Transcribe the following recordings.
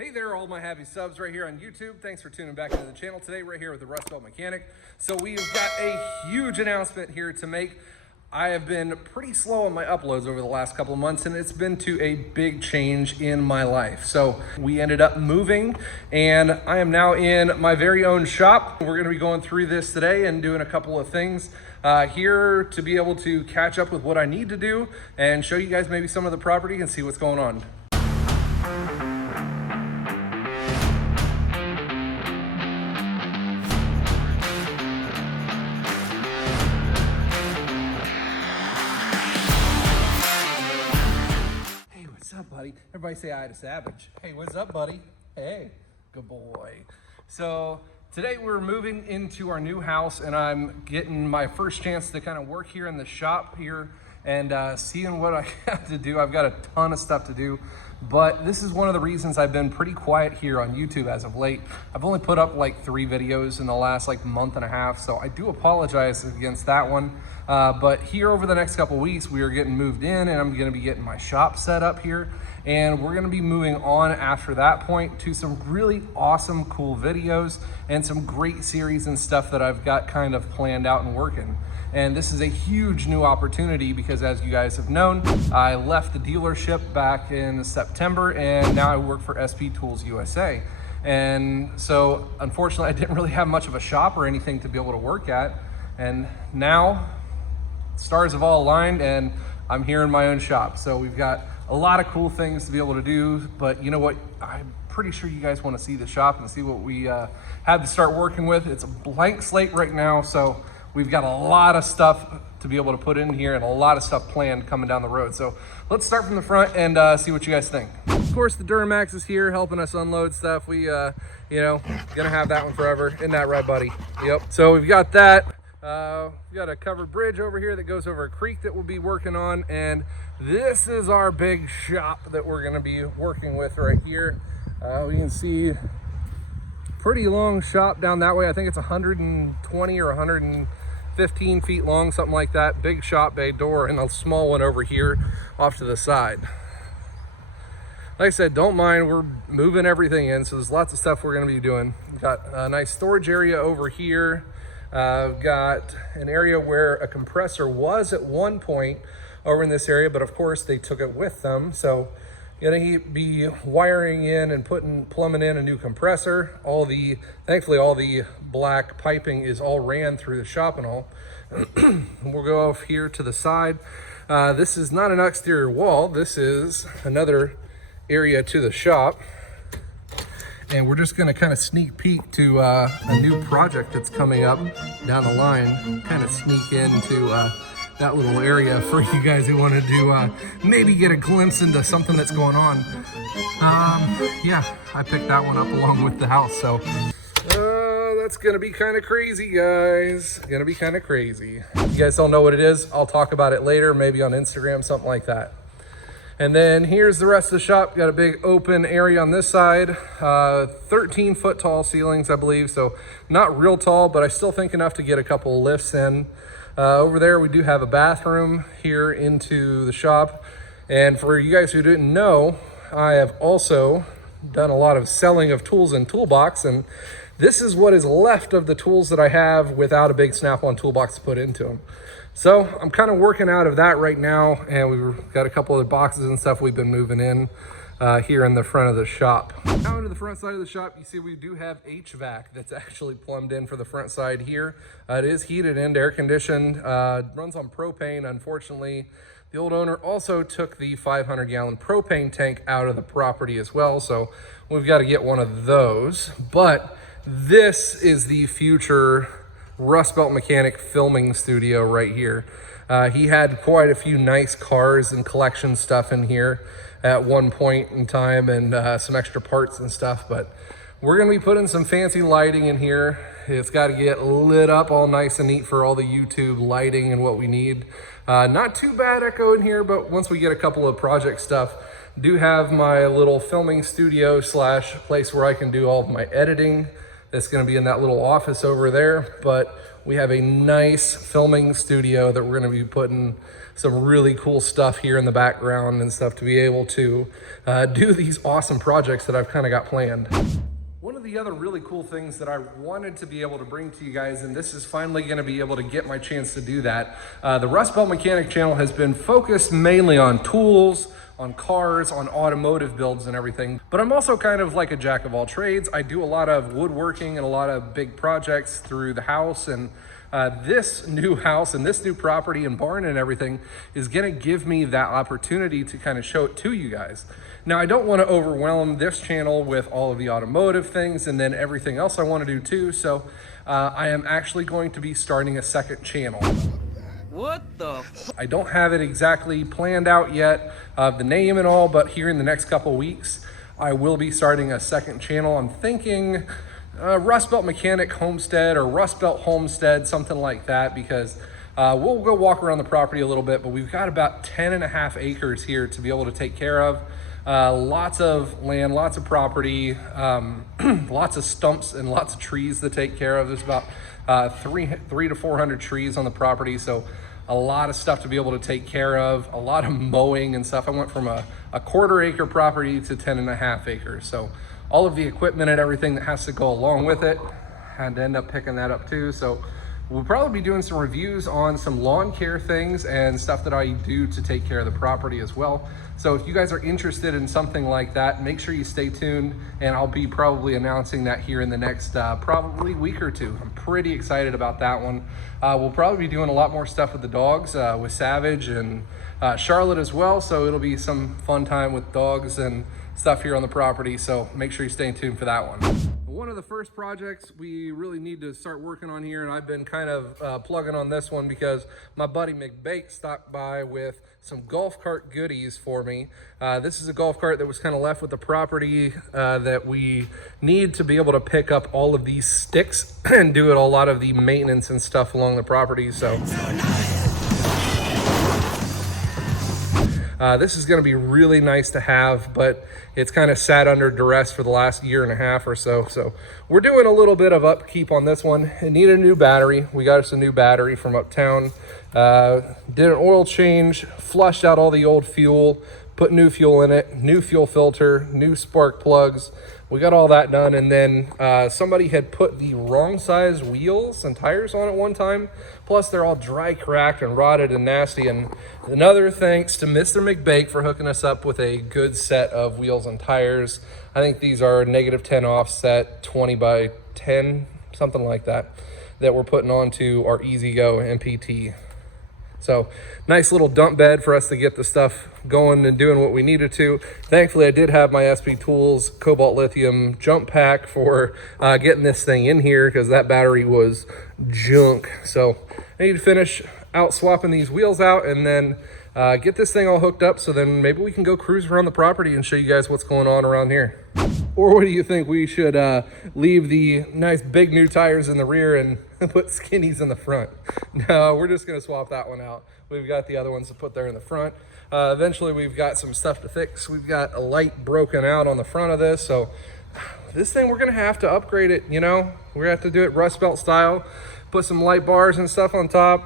Hey there, all my happy subs right here on YouTube. Thanks for tuning back into the channel today, right here with the Rustbelt Mechanic. So we've got a huge announcement here to make. I have been pretty slow on my uploads over the last couple of months, and it's been to a big change in my life. So we ended up moving, and I am now in my very own shop. We're gonna be going through this today and doing a couple of things here to be able to catch up with what I need to do and show you guys maybe some of the property and see what's going on. What's up, buddy? Everybody say hi to Savage. Hey, what's up, buddy? Hey, good boy. So today we're moving into our new house, and I'm getting my first chance to kind of work here in the shop here and seeing what I have to do. I've got a ton of stuff to do, but this is one of the reasons I've been pretty quiet here on YouTube as of late. I've only put up like 3 videos in the last month and a half, so I do apologize against that one. But here over the next couple weeks, we are getting moved in, and I'm gonna be getting my shop set up here. And we're gonna be moving on after that point to some really awesome, cool videos and some great series and stuff that I've got kind of planned out and working. And this is a huge new opportunity because, as you guys have known, I left the dealership back in September, and now I work for SP Tools USA. And so unfortunately, I didn't really have much of a shop or anything to be able to work at. And now stars have all aligned, and I'm here in my own shop. So we've got a lot of cool things to be able to do, but you know what? I'm pretty sure you guys want to see the shop and see what we have to start working with. It's a blank slate right now, so we've got a lot of stuff to be able to put in here and a lot of stuff planned coming down the road. So let's start from the front and see what you guys think. Of course, the Duramax is here helping us unload stuff. We, gonna have that one forever. Isn't that right, buddy? Yep. So we've got that. We've got a covered bridge over here that goes over a creek that we'll be working on, and this is our big shop that we're going to be working with right here. We can see pretty long shop down that way. I think it's 120 or 115 feet long, something like that. Big shop bay door, and a small one over here off to the side. Like I said, don't mind, we're moving everything in, so there's lots of stuff we're going to be doing. We've got a nice storage area over here. I've got an area where a compressor was at one point over in this area, but of course they took it with them. So gonna be wiring in and plumbing in a new compressor. Thankfully all the black piping is all ran through the shop and all. We'll go off here to the side. This is not an exterior wall. This is another area to the shop. And we're just gonna kind of sneak peek to a new project that's coming up down the line. Kind of sneak into that little area for you guys who wanted to maybe get a glimpse into something that's going on. Yeah, I picked that one up along with the house. So that's gonna be kind of crazy, guys. Gonna be kind of crazy. You guys don't know what it is? I'll talk about it later, maybe on Instagram, something like that. And then here's the rest of the shop. Got a big open area on this side. 13-foot tall ceilings, I believe. So not real tall, but I still think enough to get a couple of lifts in. Over there, we do have a bathroom here into the shop. And for you guys who didn't know, I have also done a lot of selling of tools in Toolbox. And this is what is left of the tools that I have without a big Snap-on toolbox to put into them. So I'm kind of working out of that right now, and we've got a couple other boxes and stuff we've been moving in here in the front of the shop. Now into the front side of the shop, you see we do have HVAC that's actually plumbed in for the front side here. It is heated and air conditioned, runs on propane. Unfortunately, the old owner also took the 500-gallon propane tank out of the property as well, so we've got to get one of those. But this is the future Rustbelt Mechanic filming studio right here. He had quite a few nice cars and collection stuff in here at one point in time, and some extra parts and stuff, but we're gonna be putting some fancy lighting in here. It's got to get lit up all nice and neat for all the YouTube lighting and what we need. Not too bad echo in here, but once we get a couple of project stuff, do have my little filming studio slash place where I can do all of my editing. That's going to be in that little office over there, but we have a nice filming studio that we're going to be putting some really cool stuff here in the background and stuff to be able to do these awesome projects that I've kind of got planned. One of the other really cool things that I wanted to be able to bring to you guys, and this is finally going to be able to get my chance to do that, the Rustbelt Mechanic channel has been focused mainly on tools, on cars, on automotive builds and everything. But I'm also kind of like a jack of all trades. I do a lot of woodworking and a lot of big projects through the house, and this new house and this new property and barn and everything is gonna give me that opportunity to kind of show it to you guys. Now, I don't want to overwhelm this channel with all of the automotive things and then everything else I want to do too. So I am actually going to be starting a second channel. What the? I don't have it exactly planned out yet, the name and all, but here in the next couple weeks, I will be starting a second channel. I'm thinking Rustbelt Mechanic Homestead or Rustbelt Homestead, something like that, because we'll go walk around the property a little bit, but we've got about 10.5 acres here to be able to take care of. Lots of land, lots of property, lots of stumps and lots of trees to take care of. There's about 300 to 400 trees on the property, so a lot of stuff to be able to take care of, a lot of mowing and stuff. I went from a 1/4 acre property to 10.5 acres, so all of the equipment and everything that has to go along with it, had to end up picking that up too. So we'll probably be doing some reviews on some lawn care things and stuff that I do to take care of the property as well. So if you guys are interested in something like that, make sure you stay tuned, and I'll be probably announcing that here in the next probably week or two. I'm pretty excited about that one. We'll probably be doing a lot more stuff with the dogs, with Savage and Charlotte as well. So it'll be some fun time with dogs and stuff here on the property. So make sure you stay tuned for that one. One of the first projects we really need to start working on here, and I've been kind of plugging on this one because my buddy McBake stopped by with some golf cart goodies for me. This is a golf cart that was kind of left with the property that we need to be able to pick up all of these sticks and do a lot of the maintenance and stuff along the property. So this is going to be really nice to have, but it's kind of sat under duress for the last 1.5 years or so. So we're doing a little bit of upkeep on this one. It needed a new battery. We got us a new battery from uptown. Did an oil change, flushed out all the old fuel, put new fuel in it, new fuel filter, new spark plugs. We got all that done, and then somebody had put the wrong size wheels and tires on it one time. Plus, they're all dry, cracked, and rotted and nasty. And another thanks to Mr. McBake for hooking us up with a good set of wheels and tires. I think these are -10 offset, 20 by 10, something like that, that we're putting onto our EasyGo MPT. So nice little dump bed for us to get the stuff going and doing what we needed to. Thankfully, I did have my SP Tools cobalt lithium jump pack for getting this thing in here, because that battery was junk. So I need to finish out swapping these wheels out and then get this thing all hooked up, so then maybe we can go cruise around the property and show you guys what's going on around here. Or what do you think? We should leave the nice big new tires in the rear and put skinnies in the front? No, we're just gonna swap that one out. We've got the other ones to put there in the front. Eventually we've got some stuff to fix. We've got a light broken out on the front of this, so this thing, we're gonna have to upgrade it, you know? We're gonna have to do it Rustbelt style, put some light bars and stuff on top.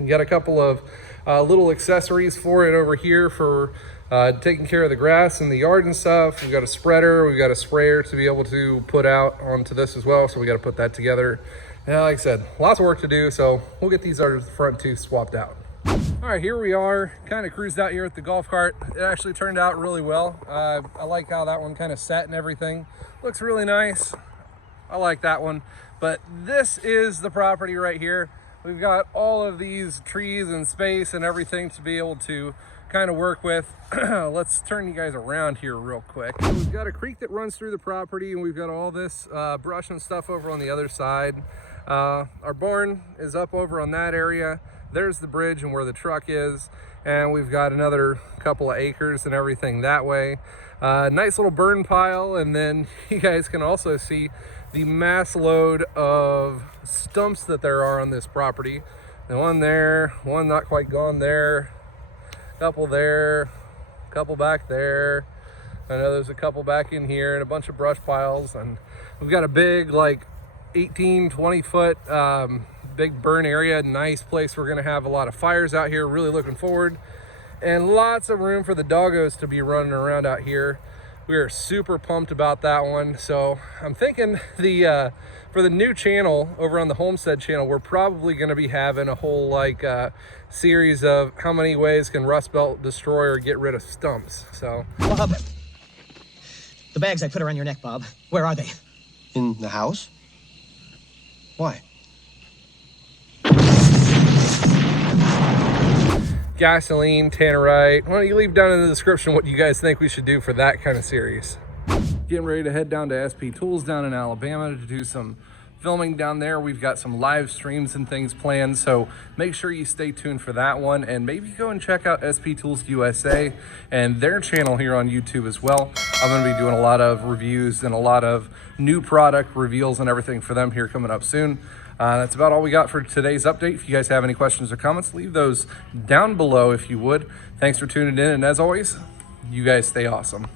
We got a couple of little accessories for it over here for taking care of the grass in the yard and stuff. We've got a spreader, we've got a sprayer to be able to put out onto this as well, so we got to put that together. Yeah, like I said, lots of work to do, so we'll get these front two swapped out. All right, here we are, kind of cruised out here with the golf cart. It actually turned out really well. I like how that one kind of sat and everything. Looks really nice. I like that one. But this is the property right here. We've got all of these trees and space and everything to be able to kind of work with. Let's turn you guys around here real quick. So we've got a creek that runs through the property, and we've got all this brush and stuff over on the other side. Our barn is up over on that area. There's the bridge and where the truck is, and we've got another couple of acres and everything that way. Nice little burn pile, and then you guys can also see the mass load of stumps that there are on this property. And one there, one not quite gone there, couple there, couple back there. I know there's a couple back in here and a bunch of brush piles, and we've got a big, like 18, 20 foot big burn area, nice place. We're gonna have a lot of fires out here, really looking forward. And lots of room for the doggos to be running around out here. We are super pumped about that one. So I'm thinking for the new channel over on the Homestead channel, we're probably going to be having a whole series of how many ways can Rustbelt destroy or get rid of stumps. So Bob, the bags I put around your neck, Bob, where are they? In the house? Why? gasoline, tannerite. Why don't you leave down in the description what you guys think we should do for that kind of series. Getting ready to head down to SP Tools down in Alabama to do some filming down there. We've got some live streams and things planned, so make sure you stay tuned for that one, and maybe go and check out SP Tools USA and their channel here on YouTube as well. I'm going to be doing a lot of reviews and a lot of new product reveals and everything for them here coming up soon. That's about all we got for today's update. If you guys have any questions or comments, leave those down below if you would. Thanks for tuning in, and as always, you guys stay awesome.